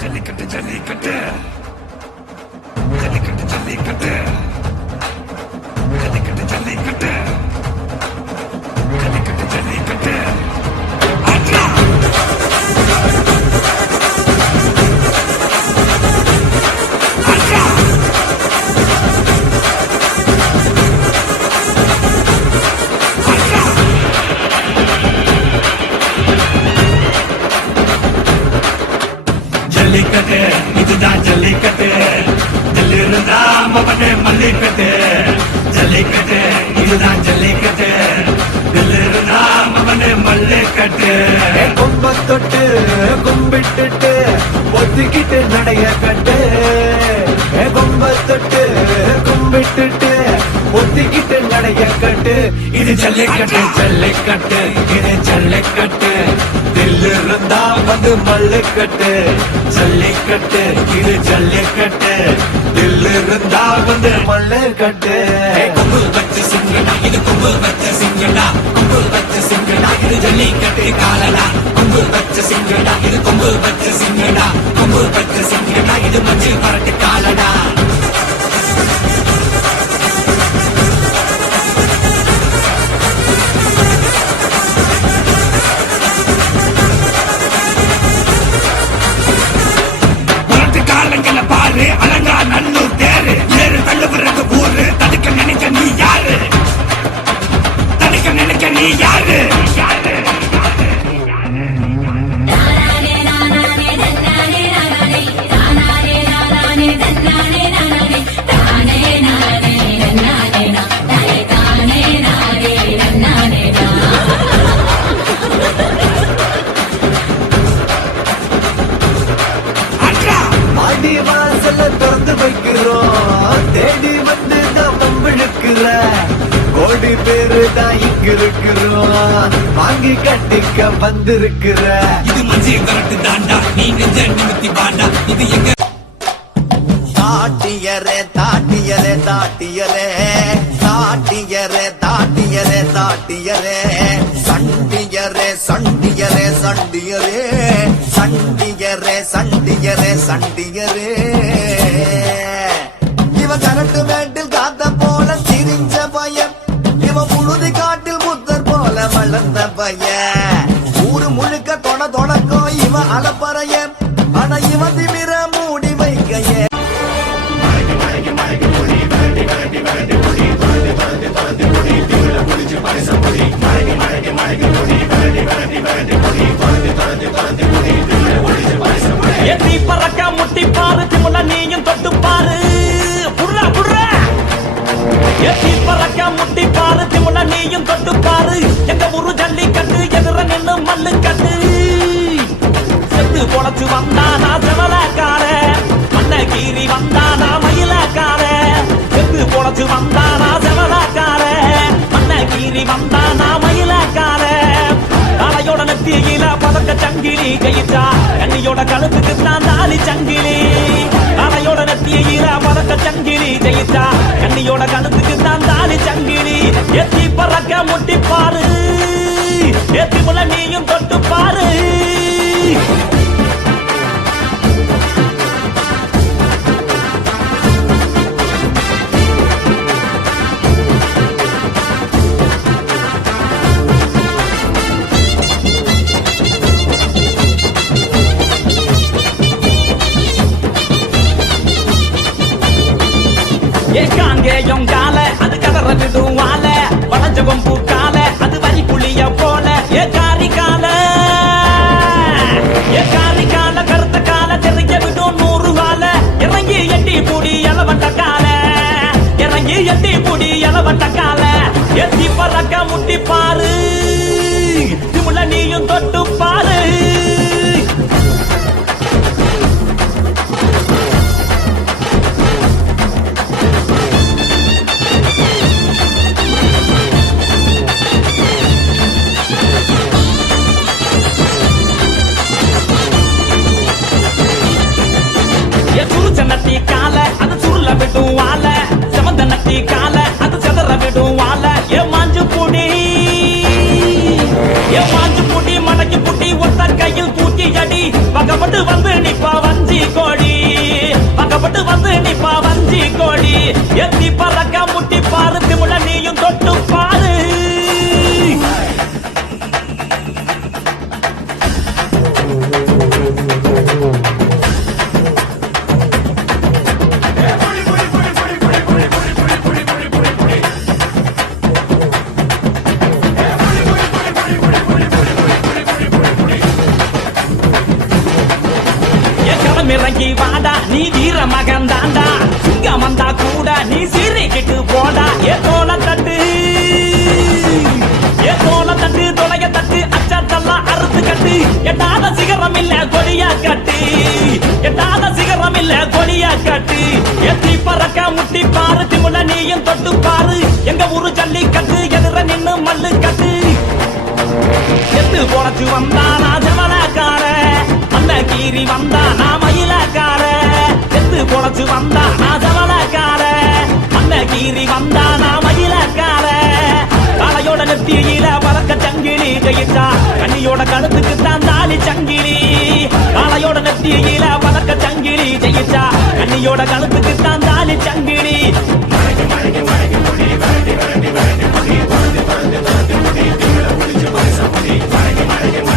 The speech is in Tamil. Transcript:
ஜல்லிக்கட்டு ஜல்லிக்கட்டு ஜல்லிக்கட்டு ஜல்லிக்கட்டு ஜல்லிக்கட்டு ஜல்லிக்கட்டு ஜல்லிக்கட்டு ஜல்லிக்கட்டு ஜல்லிக்கட்டு இதுதான் ஜல்லிக்கட்டு ஜல்லிருந்தா மவனே மல்லிக்கட்டு ஜல்லிக்கட்டு இதுதான் ஜல்லிக்கட்டு ஜல்லிருந்தா மவனே மல்லிக்கட்டு கொம்ப தொட்டு கும்பிட்டுட்டு ஒத்துக்கிட்டு நடைய கட்டு கொம்ப தொட்டு கும்பிட்டுட்டு ஒத்துக்கிட்டு நடைய கட்டு இது ஜல்லிக்கட்டு ஜல்லிக்கட்டு இது ஜல்லிக்கட்டு தில்லு இருந்தா வந்து மல்லுக்கட்டு ஜல்லிக்கட்டு இது ஜல்லிக்கட்டு தில்லு இருந்தா வந்து மல்லுக்கட்டு கொம்பு வச்ச சிங்கடா இது கொம்பு வச்ச சிங்கடா கொம்பு வச்ச சிங்கடா இது ஜல்லிக்கட்டு காலடா கொம்பு வச்ச சிங்கடா இது கொம்பு வச்ச சிங்கடா கொம்பு வச்ச சிங்கடா இது மஞ்சு பரட்டு காலடா பாரு அலங்கா நல்லூர் தேரு ஏறு தள்ளுபுறது ஊரு தடுக்க நினைக்க நீ யாரு தடுக்க நினைக்க நீ யாரு திறந்து வைக்கிறோம் தேடி வந்து தான் பம்பிழுக்கிற கோடி பேரு தான் இங்க இருக்கிறோம் வாங்கி கட்டிக்க வந்திருக்கிற இது மஞ்சள் கரட்டு தாண்டா நீ நெஞ்ச நிமித்தி பாண்டா இது எங்க தாட்டியரே தாட்டியரே தாட்டியரே தாட்டியரே தாட்டியரே தாட்டியரே சண்டியரே சண்டியரே சண்டியரே சண்டியரே சண்டியரே சண்டியரே இவன் கரட்டு மேட்டில் காத்த போல திரிஞ்ச பையன் இவன் புழுதி காட்டில் புத்தர் போல வளர்ந்த பையன் ஊரு முழுக்க தொடக்கம் இவன் அலப்பறைய ஆனா இவன் திமிர மூடி வைக்கைய எத்தி பறக்க முட்டி பாரு திமுல நீயும் தொட்டு பாரு புடுறா புடுறா எத்தி பறக்க முட்டி பாரு திமுல நீயும் தொட்டு பாரு எங்க ஊரு ஜல்லிக்கட்டு எதிர நின்னு மல்லு கட்டு செத்து பொழைச்சு வந்தானா செவலக்கார மண்ண கீறி வந்தானா மயிலக்கார செத்து பொழைச்சு வந்தானா செவலக்கார மண்ண கீறி வந்தானா மயிலக்கார தலையோட நெத்தியில பதக்க சங்கிலி கையிட்டா கண்ணியோட கழுத்துக்கு தான் தாலி சங்கிலி தலையோட நெத்தியில பதக்க சங்கிலி கையிட்டா கண்ணியோட கழுத்துக்கு தான் தாலி சங்கிலி எத்தி பறக்க முட்டி பாரு எத்தி முள்ள நீயும் தொட்டு பாரு எத்தி பறக்க முட்டி பாரு திமுல நீயும் தொட்டு பாரு இறங்கி வாடா நீ வீர மகன் தாண்டா இங்க வந்தா கூட நீ சிரிக்கிட்டு போடா ஏ தோல தட்டு தொலைய தட்டு அச்சத்தெல்லாம் அறுத்து கட்டு எட்டாத சிகரம் இல்ல கொடியா கட்டு எட்டாத சிகரம் இல்ல கொடியா கட்டு எத்தி பறக்க முட்டி பாரு திமுல நீயும் தொட்டு பாரு எங்க ஊரு ஜல்லி கட்டு எதிர நின்னு மல்லு கட்டு எத்து பொழைச்சு வந்தா நான் ஜமலக்கார அந்த கீரி வந்தா நான் மயிலக்கார எத்து பொழைச்சு வந்தா நான் ஜமலக்கார அந்த கீரி வந்தா நான் மயிலக்கார காலையோட நெத்தியில பறக்க சங்கிலி ஜெயிச்சா கண்ணியோட கழுத்துக்கு தான் தாலி சங்கிலி காலையோட நெத்தியில பறக்க சங்கிலி ஜெயிச்சா கண்ணியோட கழுத்துக்கு தான் தாலி சங்கிலி மழை